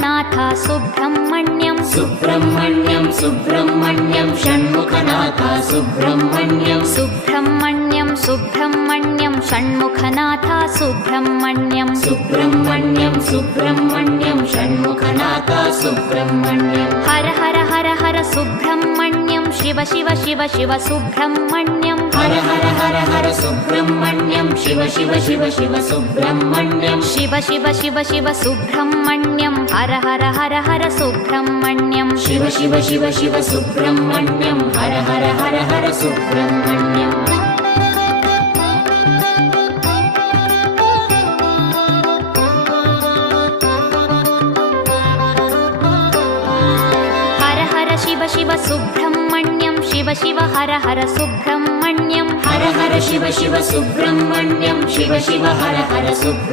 Shanmukhanath Subrahmanyam Subrahmanyam Subrahmanyam Shanmukhanath Subrahmanyam Subrahmanyam Subrahmanyam Shanmukhanath Subrahmanyam Subrahmanyam Subrahmanyam Shanmukhanath Subrahmanyam Har Har Har Har Subrahmanyam Shiva Shiva Shiva Shiva Subrahmanyam Har Har Har Har Subrahmanyam Shiva Shiva Shiva Shiva Subrahmanyam Shiva Shiva Shiva Shiva Subrahmanyam Har Har Har Har Subrahmanyam Shiva Shiva Shiva Shiva Subrahmanyam Har Har Har Har Subrahmanyam Har Har Shiva Shiva Subrahmanyam Shiva Shiva Har Har Subrahmanyam Har Har Shiva Shiva Subrahmanyam Shiva Shiva Har Har Subrahmanyam